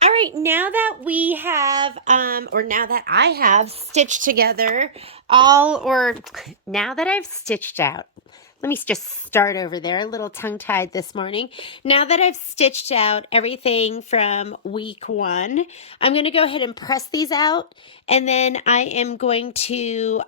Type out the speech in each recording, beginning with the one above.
All right, now that we have, or now that I have stitched together or now that I've stitched out, let me just start over there, a little tongue-tied this morning. Now that I've stitched out everything from week 1, I'm going to go ahead and press these out, and then I'm going to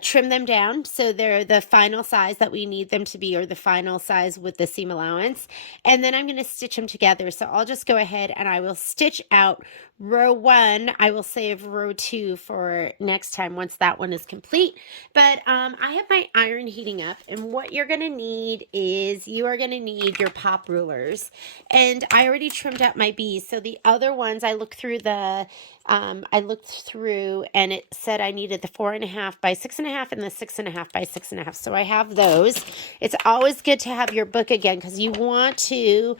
trim them down so they're the final size that we need them to be, or the final size with the seam allowance. And then I'm going to stitch them together. So I'll just go ahead and I will stitch out row 1. I will save row 2 for next time once that one is complete. But I have my iron heating up, and what you're going to need is you are going to need your pop rulers. And I already trimmed out my bees. So the other ones I looked through and it said I needed the 4.5 by 6.5 and the 6.5 by 6.5. So I have those. It's always good to have your book again, because you want to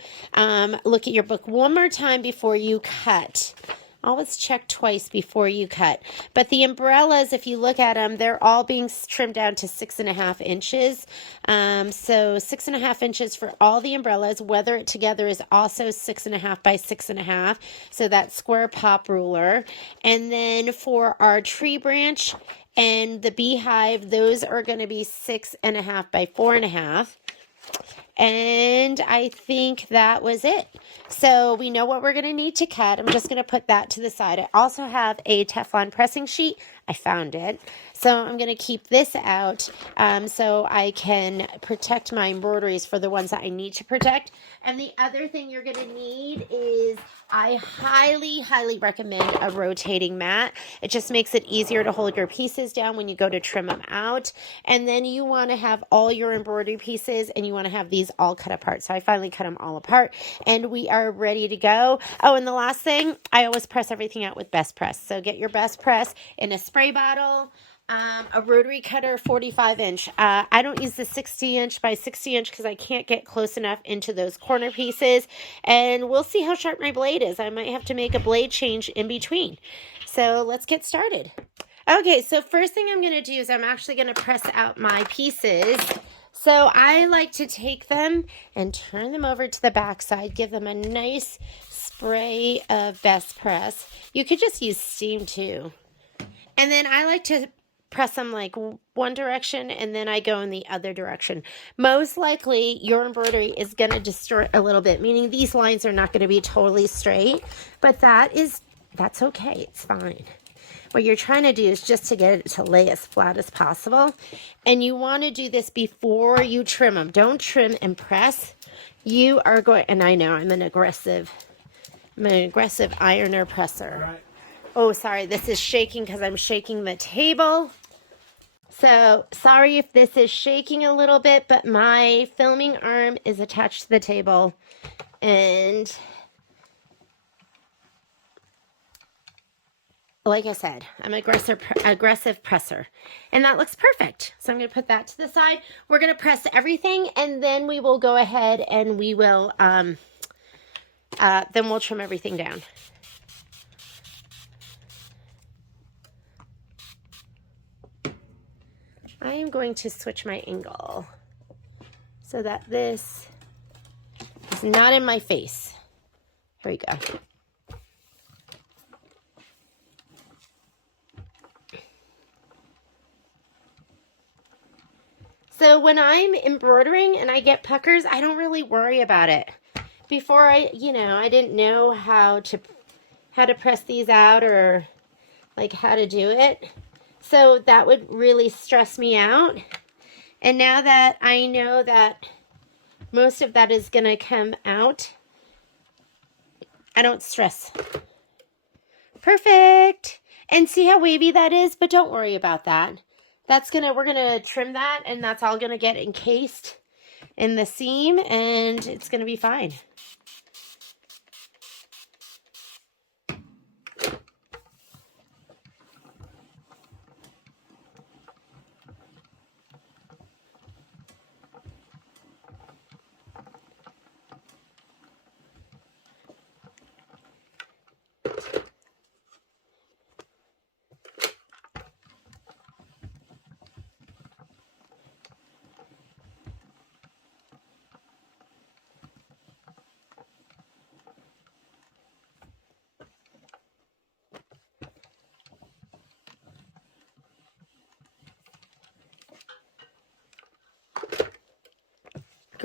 look at your book one more time before you cut. Always check twice before you cut. But the umbrellas, if you look at them, they're all being trimmed down to 6.5 inches. So 6.5 inches for all the umbrellas. Weather It Together is also 6.5 by 6.5. So that square pop ruler. And then for our tree branch and the beehive, those are going to be 6.5 by 4.5. And I think that was it. So we know what we're going to need to cut. I'm just going to put that to the side. I also have a Teflon pressing sheet. I found it. So I'm going to keep this out so I can protect my embroideries for the ones that I need to protect. And the other thing you're going to need is, I highly, highly recommend a rotating mat. It just makes it easier to hold your pieces down when you go to trim them out. And then you want to have all your embroidery pieces, and you want to have these all cut apart. So I finally cut them all apart, and we are ready to go. Oh, and the last thing, I always press everything out with Best Press. So get your Best Press in a spray bottle. A rotary cutter, 45 inch. I don't use the 60 inch by 60 inch because I can't get close enough into those corner pieces. And we'll see how sharp my blade is. I might have to make a blade change in between. So let's get started. Okay, so first thing I'm going to do is I'm actually going to press out my pieces. So I like to take them and turn them over to the back side, give them a nice spray of Best Press. You could just use steam too. And then I like to press them like one direction, and then I go in the other direction. Most likely your embroidery is going to distort a little bit, meaning these lines are not going to be totally straight, but that's okay. It's fine. What you're trying to do is just to get it to lay as flat as possible. And you want to do this before you trim them. Don't trim and press. You are going, and I know I'm an aggressive ironer presser. All right. Oh, sorry, this is shaking because I'm shaking the table. So sorry if this is shaking a little bit, but my filming arm is attached to the table, and like I said, I'm an aggressive presser, and that looks perfect. So I'm going to put that to the side. We're going to press everything, and then we will go ahead and we will then we'll trim everything down. I am going to switch my angle so that this is not in my face. Here we go. So when I'm embroidering and I get puckers, I don't really worry about it. Before I didn't know how to press these out, or like how to do it. So that would really stress me out. And now that I know that most of that is going to come out, I don't stress. Perfect. And see how wavy that is? But don't worry about that. We're going to trim that, and that's all going to get encased in the seam, and it's going to be fine.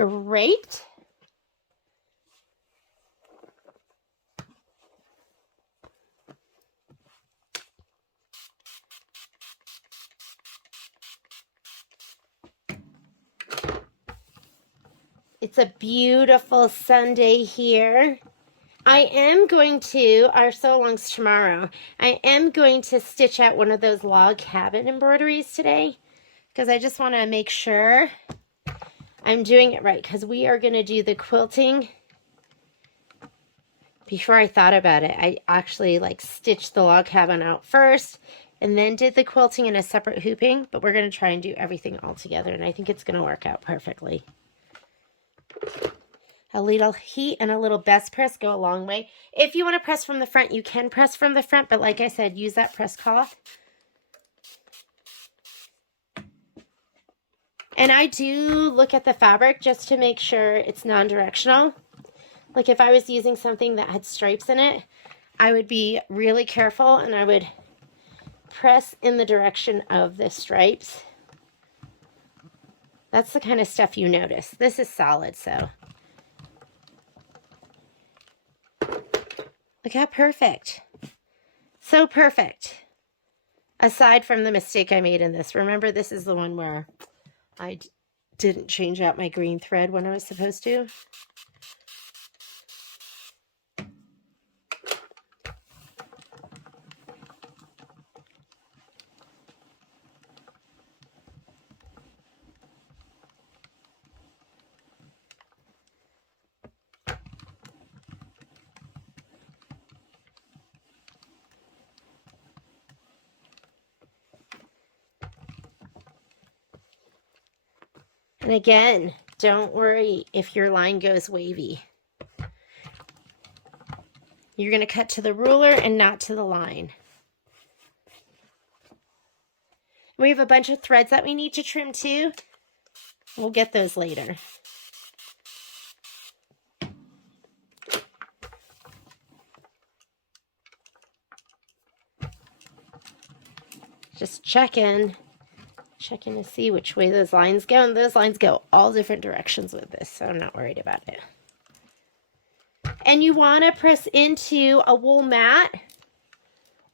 Great. It's a beautiful Sunday here. I am going to, our sew alongs tomorrow, I am going to stitch out one of those log cabin embroideries today because I just want to make sure I'm doing it right, because we are going to do the quilting. Before I thought about it, I actually like stitched the log cabin out first and then did the quilting in a separate hooping, but we're going to try and do everything all together, and I think it's going to work out perfectly. A little heat and a little best press go a long way. If you want to press from the front, you can press from the front, but like I said, use that press cloth. And I do look at the fabric just to make sure it's non-directional. Like if I was using something that had stripes in it, I would be really careful and I would press in the direction of the stripes. That's the kind of stuff you notice. This is solid, so. Look how perfect. So perfect. Aside from the mistake I made in this. Remember, this is the one where I didn't change out my green thread when I was supposed to. And again, don't worry if your line goes wavy. You're going to cut to the ruler and not to the line. We have a bunch of threads that we need to trim too. We'll get those later. Just checking to see which way those lines go. And those lines go all different directions with this, so I'm not worried about it. And you want to press into a wool mat,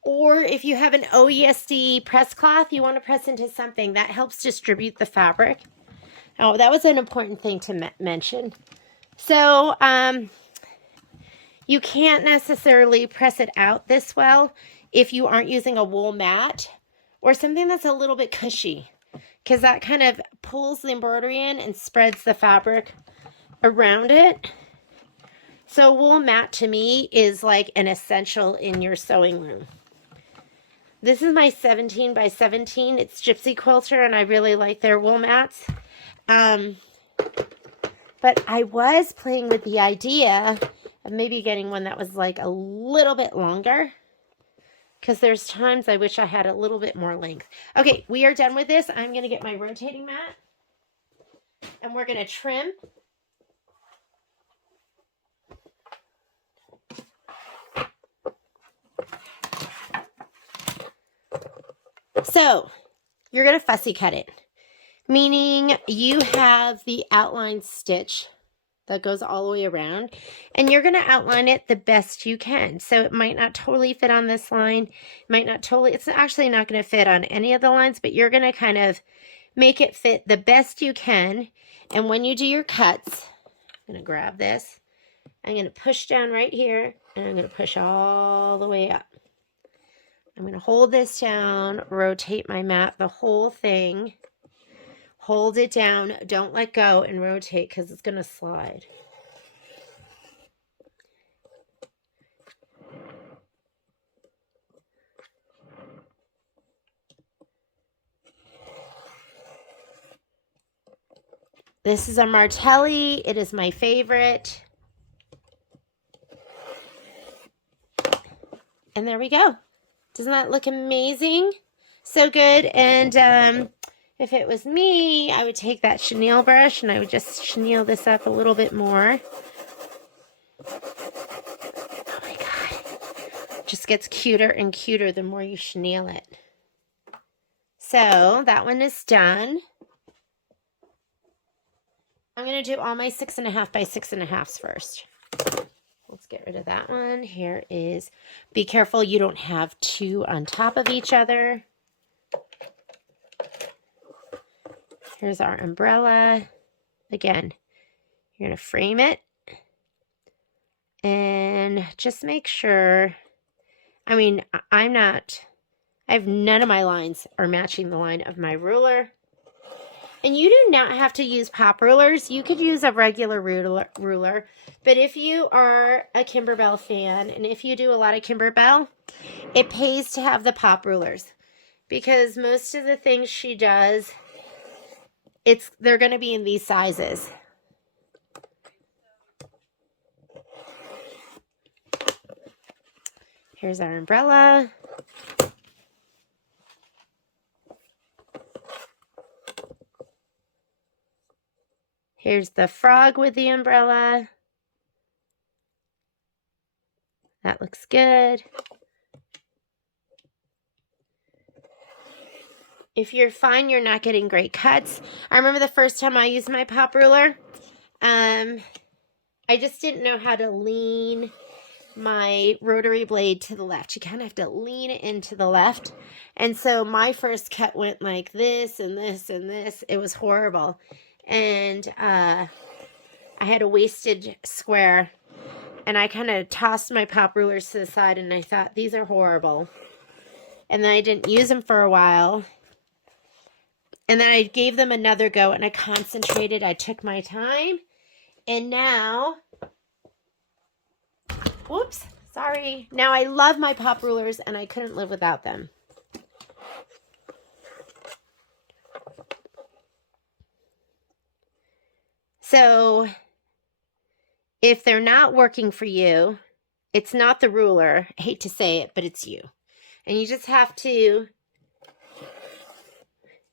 or if you have an OESD press cloth, you want to press into something that helps distribute the fabric. Oh, that was an important thing to mention. So you can't necessarily press it out this well if you aren't using a wool mat or something that's a little bit cushy, because that kind of pulls the embroidery in and spreads the fabric around it. So wool mat to me is like an essential in your sewing room. This is my 17 by 17. It's Gypsy Quilter, and I really like their wool mats. But I was playing with the idea of maybe getting one that was like a little bit longer, because there's times I wish I had a little bit more length. Okay, we are done with this. I'm going to get my rotating mat, and we're going to trim. So, you're going to fussy cut it, meaning you have the outline stitch that goes all the way around, and you're going to outline it the best you can. So it might not totally fit on this line, it's actually not going to fit on any of the lines, but you're going to kind of make it fit the best you can. And when you do your cuts, I'm going to grab this, I'm going to push down right here, and I'm going to push all the way up. I'm going to hold this down, rotate my mat, the whole thing. Hold it down, don't let go, and rotate because it's going to slide. This is a Martelli. It is my favorite. And there we go. Doesn't that look amazing? So good. And if it was me, I would take that chenille brush and I would just chenille this up a little bit more. Oh my God. It just gets cuter and cuter the more you chenille it. So that one is done. I'm going to do all my 6.5 by 6.5s first. Let's get rid of that one. Here is, be careful you don't have two on top of each other. Here's our umbrella. Again, you're going to frame it. And just make sure, I mean, I have none of my lines are matching the line of my ruler. And you do not have to use pop rulers. You could use a regular ruler. But if you are a Kimberbell fan, and if you do a lot of Kimberbell, it pays to have the pop rulers. Because most of the things she does, they're going to be in these sizes. Here's our umbrella. Here's the frog with the umbrella. That looks good. If you're fine, you're not getting great cuts. I remember the first time I used my pop ruler, I just didn't know how to lean my rotary blade to the left. You kind of have to lean it into the left. And so my first cut went like this and this and this. It was horrible. And I had a wasted square. And I kind of tossed my pop rulers to the side and I thought, these are horrible. And then I didn't use them for a while. And then I gave them another go and I concentrated. I took my time. And now, whoops, sorry. Now I love my pop rulers and I couldn't live without them. So if they're not working for you, it's not the ruler. I hate to say it, but it's you. And you just have to,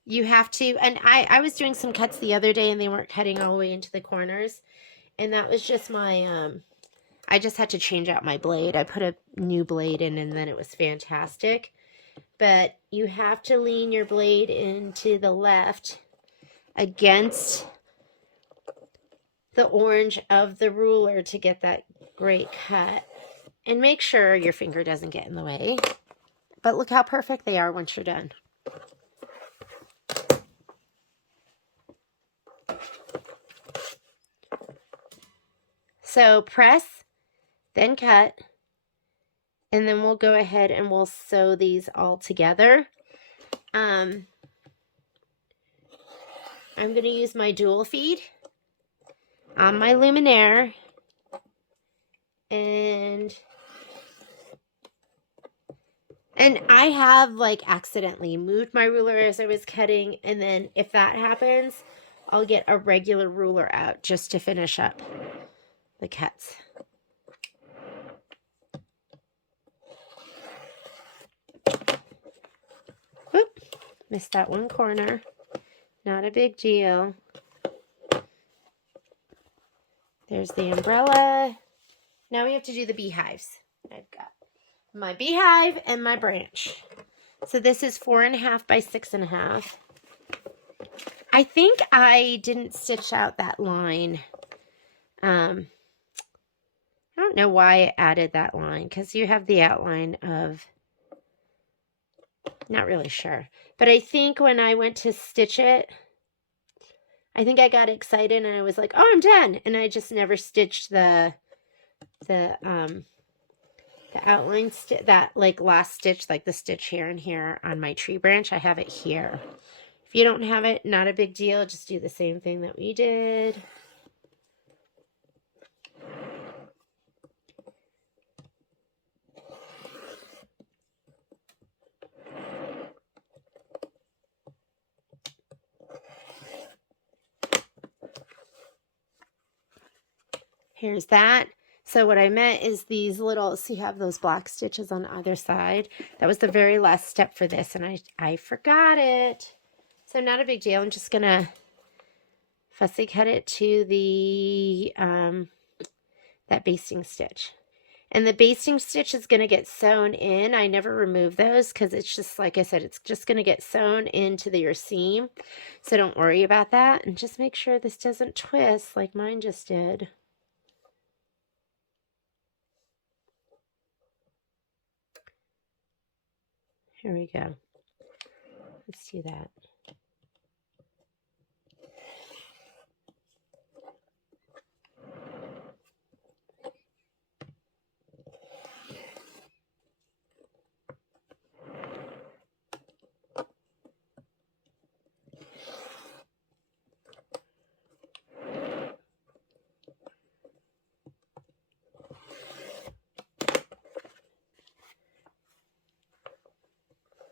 and I was doing some cuts the other day and they weren't cutting all the way into the corners. And that was just my, I just had to change out my blade. I put a new blade in and then it was fantastic. But you have to lean your blade into the left against the orange of the ruler to get that great cut. And make sure your finger doesn't get in the way. But look how perfect they are once you're done. So press, then cut, and then we'll go ahead and we'll sew these all together. I'm going to use my dual feed on my luminaire, and I have like accidentally moved my ruler as I was cutting, and then if that happens, I'll get a regular ruler out just to finish up the cuts. Whoop, missed that one corner. Not a big deal. There's the umbrella. Now we have to do the beehives. I've got my beehive and my branch. So this is 4.5 by 6.5. I think I didn't stitch out that line. I don't know why I added that line, because you have the outline of, not really sure. But I think when I went to stitch it, I think I got excited and I was like, oh, I'm done. And I just never stitched the outline, that like last stitch, like the stitch here and here on my tree branch. I have it here. If you don't have it, not a big deal. Just do the same thing that we did. Here's that. So what I meant is these little, see, you have those black stitches on either side. That was the very last step for this, and I forgot it. So not a big deal. I'm just gonna fussy cut it to the that basting stitch. And the basting stitch is going to get sewn in. I never remove those because it's just, like I said, it's just going to get sewn into your seam. So don't worry about that. And just make sure this doesn't twist like mine just did. Here we go. Let's do that.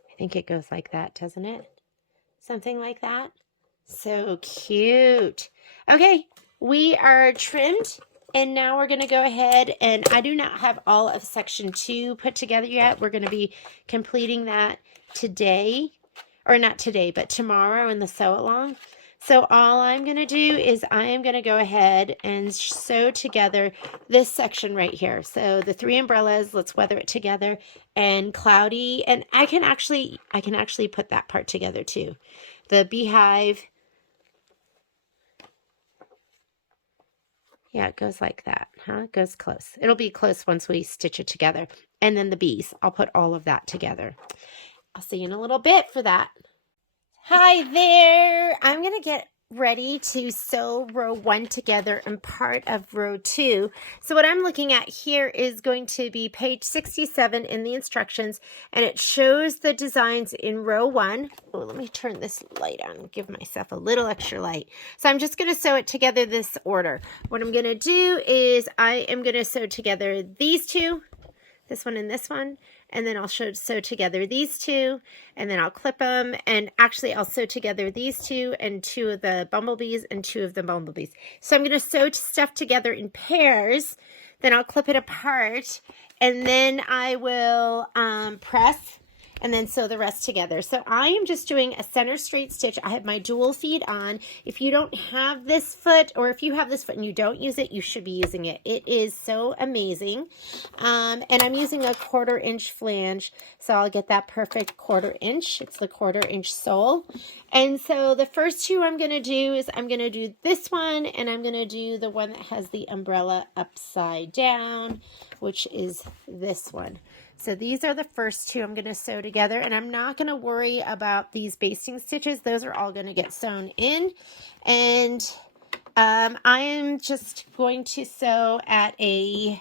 I think it goes like that, doesn't it? Something like that. So cute. Okay, we are trimmed, and now we're going to go ahead, and I do not have all of section 2 put together yet. We're going to be completing that today, or not today, but tomorrow in the sew along. So all I'm going to do is I am going to go ahead and sew together this section right here. So the 3 umbrellas, let's weather it together, and cloudy, and I can actually put that part together too. The beehive. Yeah, it goes like that, huh? It goes close. It'll be close once we stitch it together. And then the bees, I'll put all of that together. I'll see you in a little bit for that. Hi there. I'm going to get ready to sew row 1 together and part of row 2. So what I'm looking at here is going to be page 67 in the instructions, and it shows the designs in row 1. Oh, let me turn this light on and give myself a little extra light. So I'm just going to sew it together this order. What I'm going to do is I am going to sew together these two, this one and this one, and then I'll sew together these two, and then I'll clip them, and actually I'll sew together these two and 2 of the bumblebees and 2 of the bumblebees. So I'm going to sew stuff together in pairs, then I'll clip it apart, and then I will press and then sew the rest together. So I am just doing a center straight stitch. I have my dual feed on. If you don't have this foot, or if you have this foot and you don't use it, you should be using it. It is so amazing. And I'm using a 1/4 inch flange, so I'll get that perfect 1/4 inch. It's the 1/4 inch sole. And so the first 2 I'm going to do is I'm going to do this one, and I'm going to do the one that has the umbrella upside down, which is this one. So these are the first 2 I'm going to sew together, and I'm not going to worry about these basting stitches. Those are all going to get sewn in, and I am just going to sew at a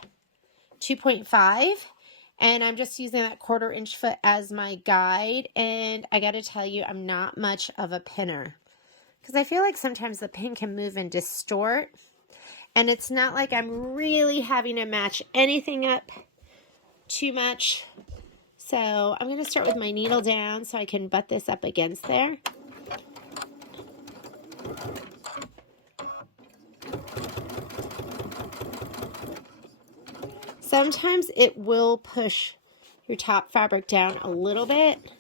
2.5, and I'm just using that 1/4 inch foot as my guide. And I got to tell you, I'm not much of a pinner because I feel like sometimes the pin can move and distort, and it's not like I'm really having to match anything up too much. So I'm going to start with my needle down so I can butt this up against there. Sometimes it will push your top fabric down a little bit.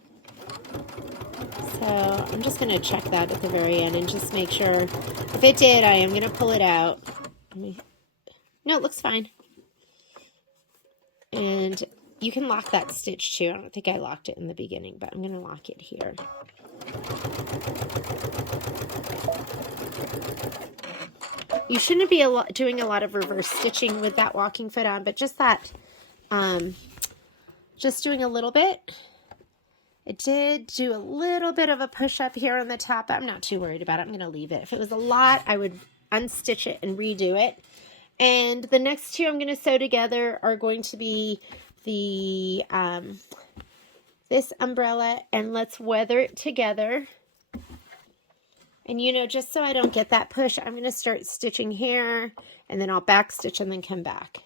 So I'm just going to check that at the very end and just make sure. If it did, I am going to pull it out. No, it looks fine. And you can lock that stitch too. I don't think I locked it in the beginning, but I'm going to lock it here. You shouldn't be doing a lot of reverse stitching with that walking foot on, but just that, just doing a little bit. It did do a little bit of a push up here on the top, but I'm not too worried about it. I'm going to leave it. If it was a lot, I would unstitch it and redo it. And the next 2 I'm going to sew together are going to be the this umbrella, and let's weather it together. And you know, just so I don't get that push, I'm going to start stitching here, and then I'll back stitch and then come back.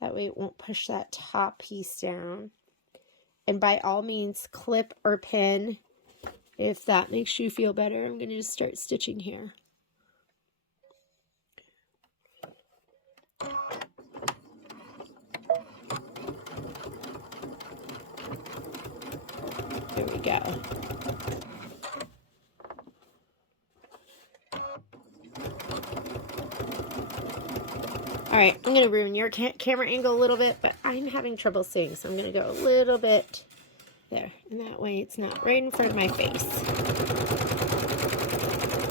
That way it won't push that top piece down. And by all means, clip or pin if that makes you feel better. I'm going to just start stitching here. There we go. All right, I'm going to ruin your camera angle a little bit, but I'm having trouble seeing, so I'm going to go a little bit there, and that way it's not right in front of my face.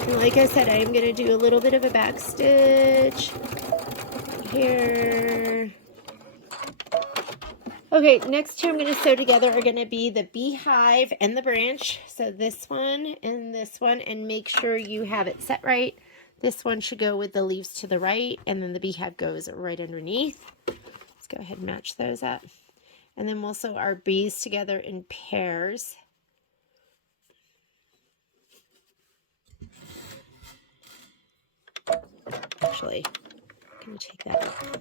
And like I said, I'm going to do a little bit of a back stitch here. Okay, next two I'm going to sew together are going to be the beehive and the branch. So this one, and make sure you have it set right. This one should go with the leaves to the right, and then the beehive goes right underneath. Let's go ahead and match those up. And then we'll sew our bees together in pairs. Actually, I'm going to take that out.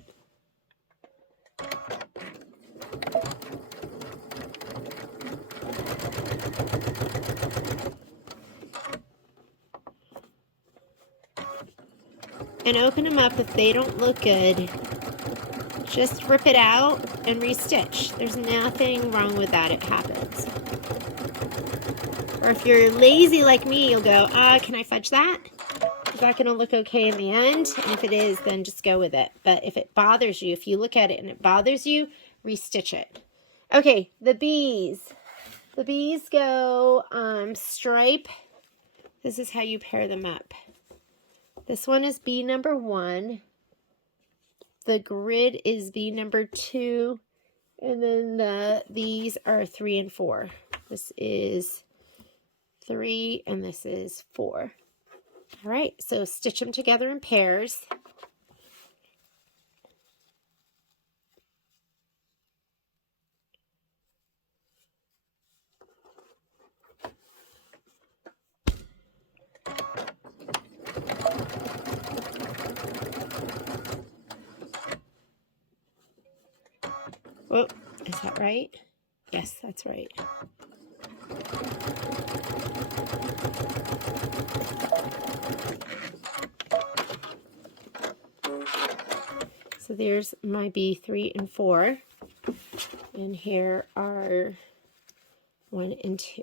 And open them up if they don't look good. Just rip it out and restitch. There's nothing wrong with that. It happens. Or if you're lazy like me, you'll go, can I fudge that? Is that going to look okay in the end? And if it is, then just go with it. But if it bothers you, if you look at it and it bothers you, restitch it. Okay, the bees. The bees go stripe. This is how you pair them up. This one is bee number 1. The grid is bee number 2. And then these are 3 and 4. This is 3 and this is 4. All right, so stitch them together in pairs. Oh, is that right? Yes, that's right. So there's my B3 and 4. And here are 1 and 2.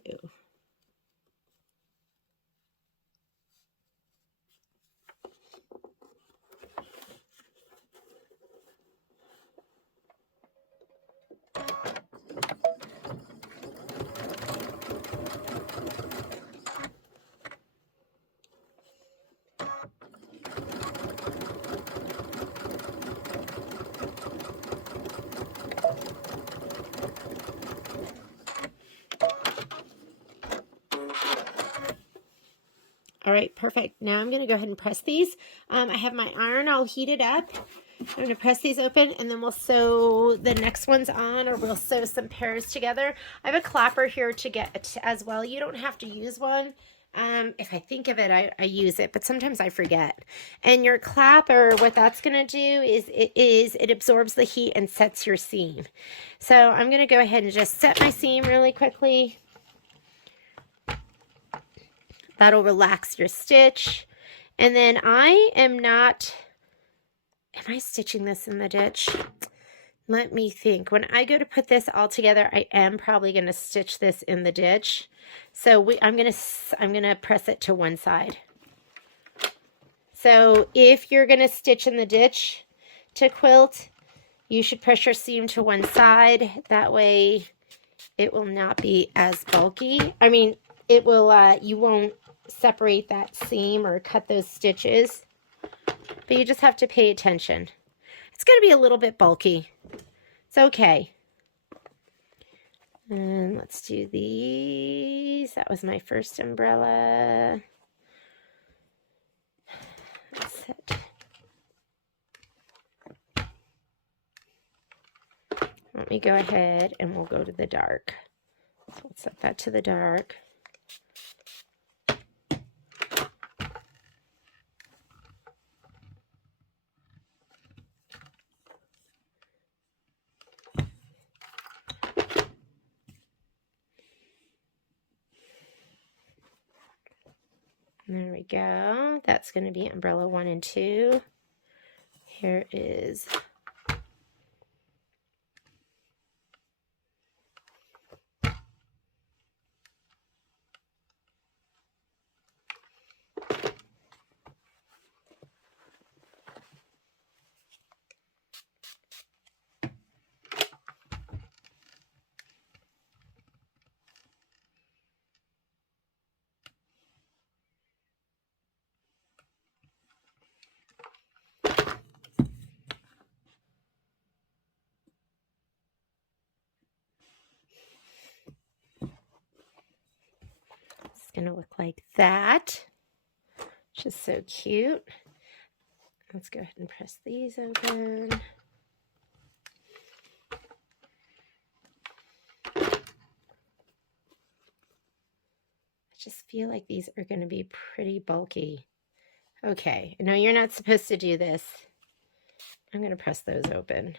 All right, perfect. Now I'm going to go ahead and press these. I have my iron all heated up. I'm going to press these open, and then we'll sew the next ones on, or we'll sew some pairs together. I have a clapper here to get as well. You don't have to use one. If I think of it, I use it, but sometimes I forget. And your clapper, what that's going to do is it absorbs the heat and sets your seam. So I'm going to go ahead and just set my seam really quickly. That'll relax your stitch. And then I am I stitching this in the ditch? Let me think. When I go to put this all together, I am probably going to stitch this in the ditch. So I'm going to press it to one side. So if you're going to stitch in the ditch to quilt, you should press your seam to one side. That way it will not be as bulky. I mean, it will, you won't separate that seam or cut those stitches, but you just have to pay attention. It's going to be a little bit bulky. It's okay. And let's do these. That was my first umbrella. That's it. Let me go ahead and we'll go to the dark. So let's set that to the dark. There we go. That's going to be umbrella 1 and 2. Here is going to look like that, which is so cute. Let's go ahead and press these open. I just feel like these are going to be pretty bulky. Okay, I know you're not supposed to do this. I'm going to press those open.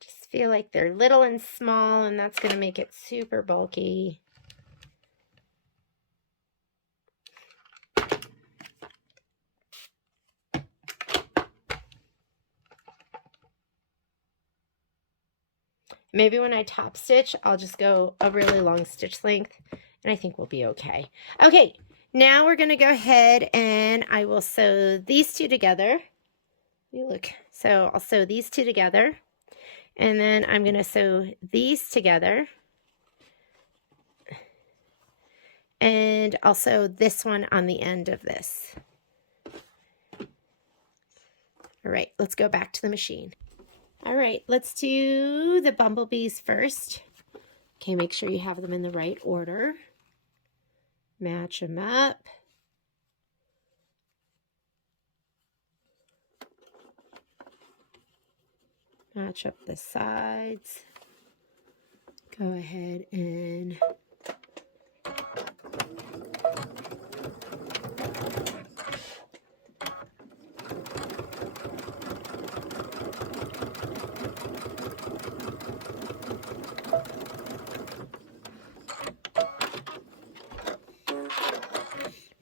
Just feel like they're little and small, and that's going to make it super bulky. Maybe when I top stitch, I'll just go a really long stitch length, and I think we'll be okay. Okay, now we're going to go ahead and I will sew these two together. Look, so I'll sew these two together, and then I'm going to sew these together, and I'll sew this one on the end of this. All right, let's go back to the machine. All right, let's do the bumblebees first. Okay, make sure you have them in the right order. Match them up. Match up the sides. Go ahead and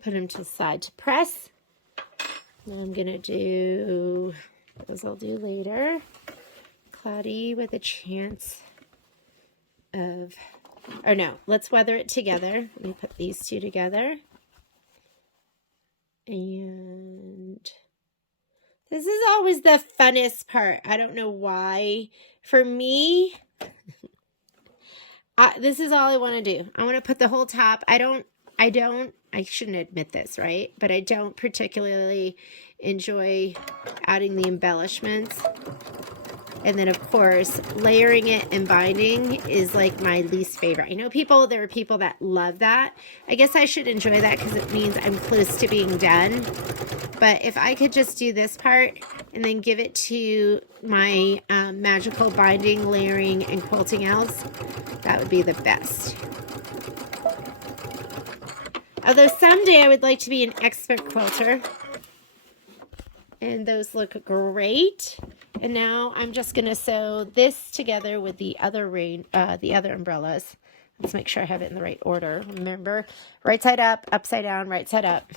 put them to the side to press. And I'm going to do, those I'll do later, cloudy with a chance of, or no, let's weather it together. Let me put these two together. And this is always the funnest part. I don't know why. For me, this is all I want to do. I want to put the whole top. I shouldn't admit this, right? But I don't particularly enjoy adding the embellishments. And then, of course, layering it and binding is like my least favorite. I know there are people that love that. I guess I should enjoy that because it means I'm close to being done. But if I could just do this part and then give it to my magical binding, layering, and quilting elves, that would be the best. Although someday I would like to be an expert quilter. And those look great. And now I'm just going to sew this together with the other umbrellas. Let's make sure I have it in the right order. Remember, right side up, upside down, right side up.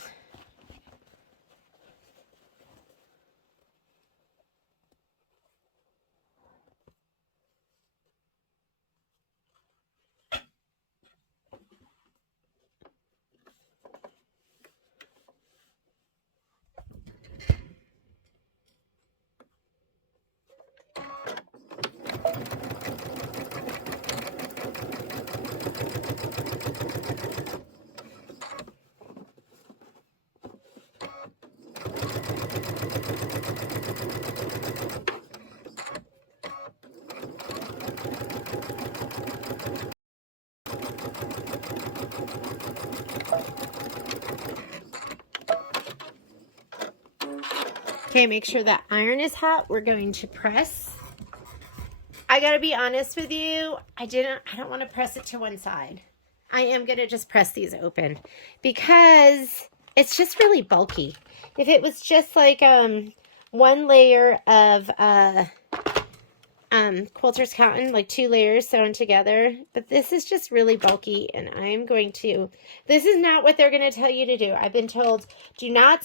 Okay, make sure that iron is hot. We're going to press. I gotta be honest with you, I don't want to press it to one side. I am gonna just press these open because it's just really bulky. If it was just like one layer of quilter's cotton, like 2 layers sewn together, but this is just really bulky, and I'm going to, this is not what they're going to tell you to do. I've been told, do not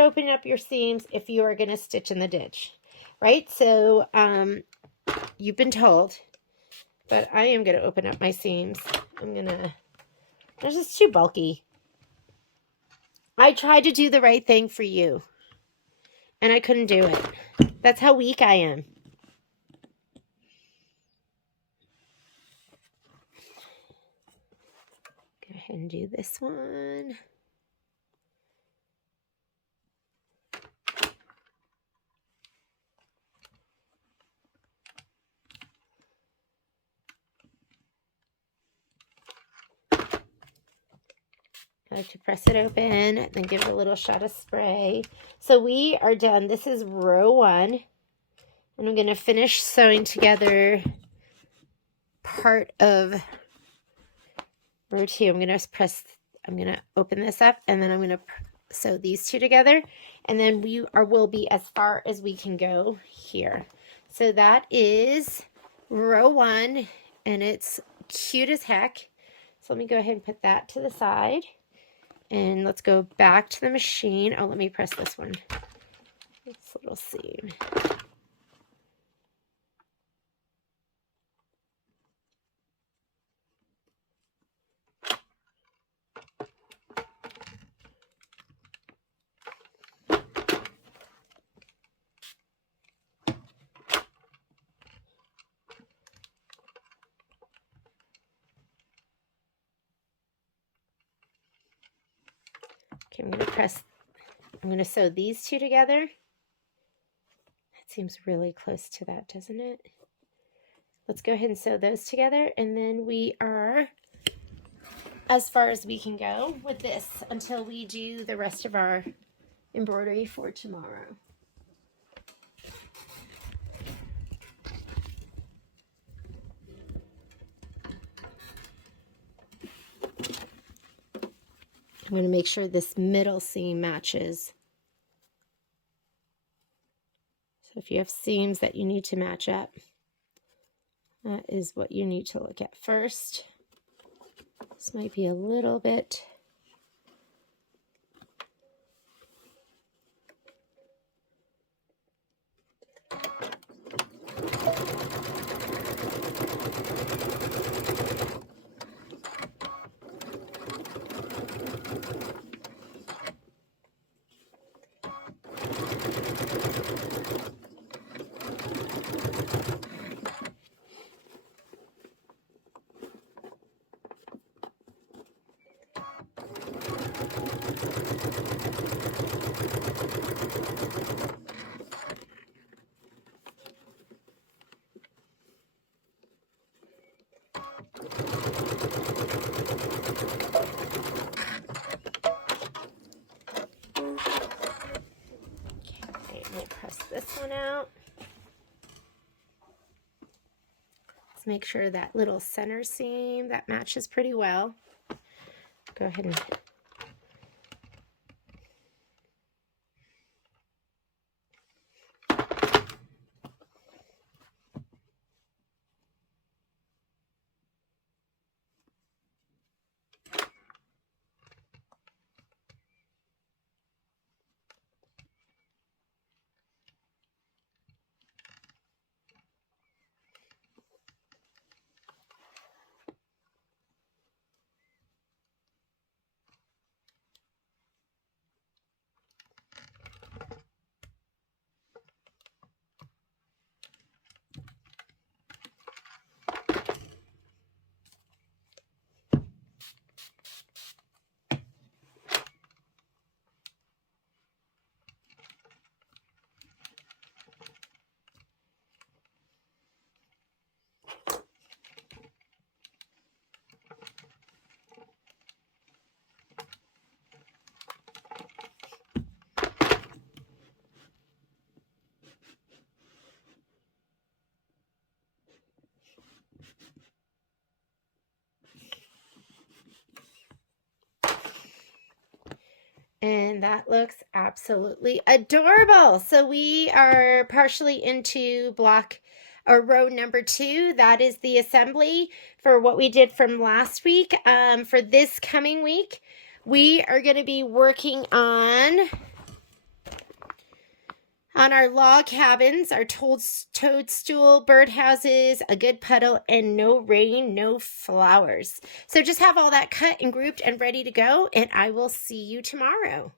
open up your seams if you are going to stitch in the ditch, right? So you've been told, but I am going to open up my seams. It's just too bulky. I tried to do the right thing for you, and I couldn't do it. That's how weak I am. Go ahead and do this one. I like to press it open, then give it a little shot of spray. So we are done. This is row 1. And I'm going to finish sewing together part of row 2. I'm going to open this up, and then I'm going to sew these 2 together. And then we'll be as far as we can go here. So that is row 1, and it's cute as heck. So let me go ahead and put that to the side. And let's go back to the machine. Oh, let me press this one. This little seam. Okay, I'm going to sew these 2 together. That seems really close to that, doesn't it? Let's go ahead and sew those together, and then we are as far as we can go with this until we do the rest of our embroidery for tomorrow. I'm going to make sure this middle seam matches. So if you have seams that you need to match up, that is what you need to look at first. This might be a little bit this one out. Let's make sure that little center seam that matches pretty well. Go ahead and and that looks absolutely adorable. So we are partially into block or row number 2. That is the assembly for what we did from last week. For this coming week, we are going to be working on our log cabins, our toadstool, birdhouses, a good puddle, and no rain, no flowers. So just have all that cut and grouped and ready to go, and I will see you tomorrow.